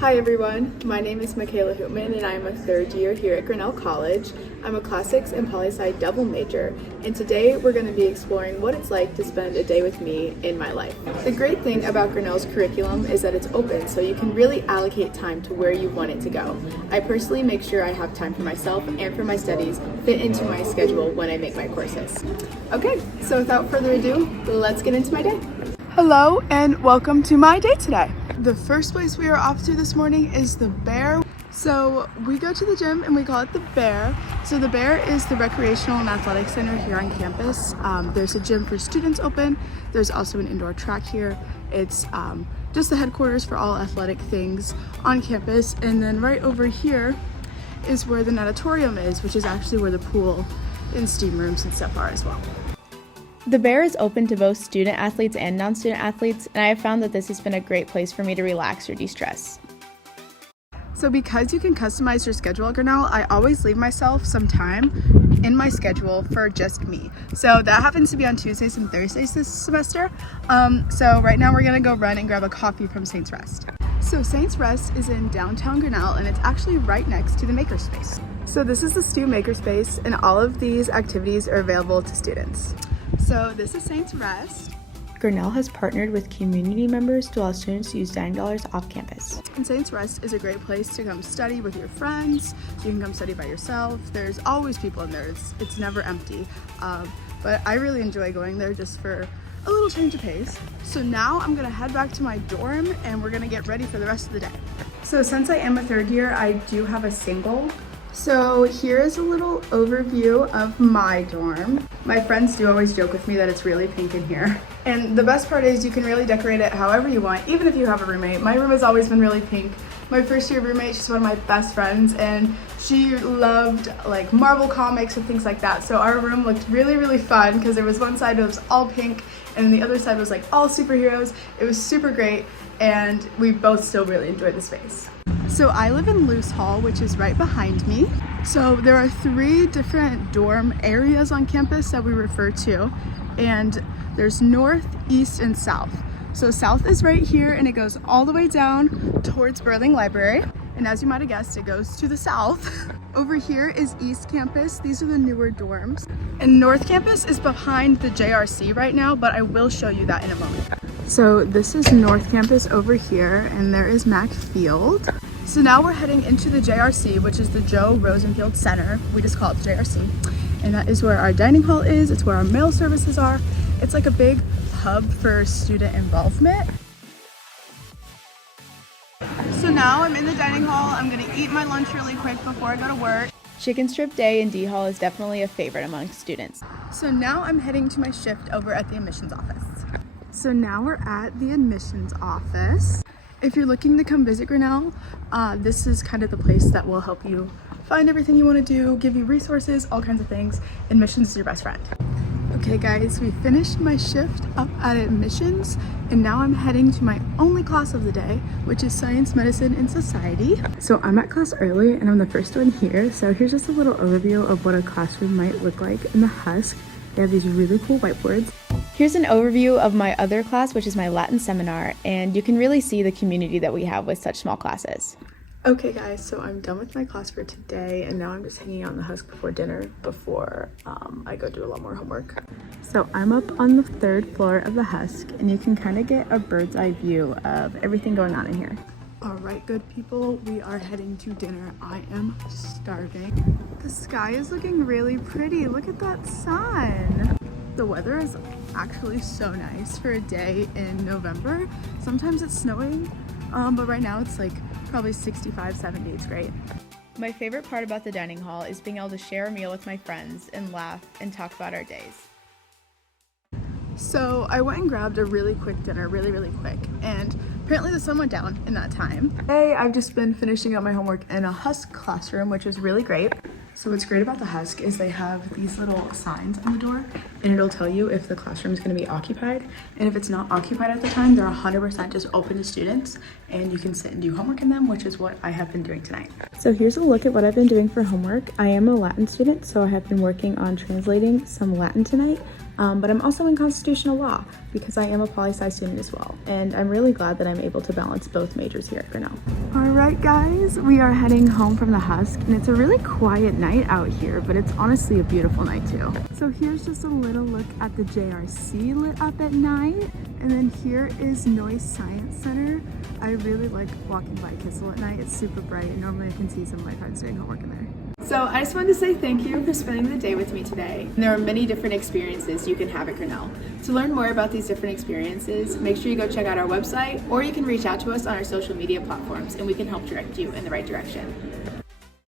Hi everyone, my name is Makaila Hootman and I am a third year here at Grinnell College. I'm a classics and poli-sci double major, and today we're going to be exploring what it's like to spend a day with me in my life. The great thing about Grinnell's curriculum is that it's open, so you can really allocate time to where you want it to go. I personally make sure I have time for myself and for my studies fit into my schedule when I make my courses. Okay, so without further ado, let's get into my day. Hello and welcome to my day today. The first place we are off to this morning is the Bear. So we go to the gym and we call it the Bear. So the Bear is the recreational and athletic center here on campus. There's a gym for students open. There's also an indoor track here. It's just the headquarters for all athletic things on campus. And then right over here is where the natatorium is, which is actually where the pool and steam rooms and stuff are as well. The Bear is open to both student athletes and non-student athletes, and I have found that this has been a great place for me to relax or de-stress. So because you can customize your schedule at Grinnell, I always leave myself some time in my schedule for just me. So that happens to be on Tuesdays and Thursdays this semester. So right now we're gonna go run and grab a coffee from Saints Rest. So Saints Rest is in downtown Grinnell and it's actually right next to the Makerspace. So this is the student Makerspace and all of these activities are available to students. So this is Saints Rest. Grinnell has partnered with community members to allow students to use dining dollars off campus. And Saints Rest is a great place to come study with your friends. You can come study by yourself. There's always people in there. It's never empty. But I really enjoy going there just for a little change of pace. So now I'm gonna head back to my dorm and we're gonna get ready for the rest of the day. So since I am a third year, I do have a single. So here is a little overview of my dorm. My friends do always joke with me that it's really pink in here. And the best part is you can really decorate it however you want, even if you have a roommate. My room has always been really pink. My first year roommate, she's one of my best friends and she loved like Marvel comics and things like that. So our room looked really, really fun because there was one side that was all pink and the other side was like all superheroes. It was super great and we both still really enjoyed the space. So I live in Luce Hall, which is right behind me. So there are 3 different dorm areas on campus that we refer to, and there's north, east, and south. So south is right here and it goes all the way down towards Burling Library. And as you might have guessed, it goes to the south. Over here is East Campus. These are the newer dorms. And North Campus is behind the JRC right now, but I will show you that in a moment. So this is North Campus over here and there is Mac Field. So now we're heading into the JRC, which is the Joe Rosenfield Center. We just call it the JRC. And that is where our dining hall is. It's where our mail services are. It's like a big hub for student involvement. So now I'm in the dining hall. I'm gonna eat my lunch really quick before I go to work. Chicken strip day in D Hall is definitely a favorite among students. So now I'm heading to my shift over at the admissions office. So now we're at the admissions office. If you're looking to come visit Grinnell, this is kind of the place that will help you find everything you want to do, give you resources, all kinds of things. Admissions is your best friend. Okay guys, we finished my shift up at admissions and now I'm heading to my only class of the day, which is Science, Medicine, and Society. So I'm at class early and I'm the first one here. So here's just a little overview of what a classroom might look like in the Husk. They have these really cool whiteboards. Here's an overview of my other class, which is my Latin seminar, and you can really see the community that we have with such small classes. Okay guys, so I'm done with my class for today and now I'm just hanging out in the Husk before dinner before I go do a lot more homework. So I'm up on the 3rd floor of the Husk and you can kind of get a bird's eye view of everything going on in here. All right, good people, we are heading to dinner. I am starving. The sky is looking really pretty. Look at that sun. The weather is actually so nice for a day in November. Sometimes it's snowing, but right now it's like probably 65, 70. It's great. My favorite part about the dining hall is being able to share a meal with my friends and laugh and talk about our days. So I went and grabbed a really quick dinner, really quick, and apparently the sun went down in that time. Today I've just been finishing up my homework in a Husk classroom, which is really great. So what's great about the Husk is they have these little signs on the door and it'll tell you if the classroom is going to be occupied, and if it's not occupied at the time, they're 100% just open to students and you can sit and do homework in them, which is what I have been doing tonight. So here's a look at what I've been doing for homework. I am a Latin student, so I have been working on translating some Latin tonight. but I'm also in constitutional law because I am a poli-sci student as well, and I'm really glad that I'm able to balance both majors here at Grinnell. All right, guys, we are heading home from the Husk, and it's a really quiet night out here, but it's honestly a beautiful night too. So here's just a little look at the JRC lit up at night, and then here is Noise Science Center. I really like walking by Kissel at night. It's super bright, and normally I can see some of my friends doing homework in there. So I just wanted to say thank you for spending the day with me today. There are many different experiences you can have at Grinnell. To learn more about these different experiences, make sure you go check out our website, or you can reach out to us on our social media platforms and we can help direct you in the right direction.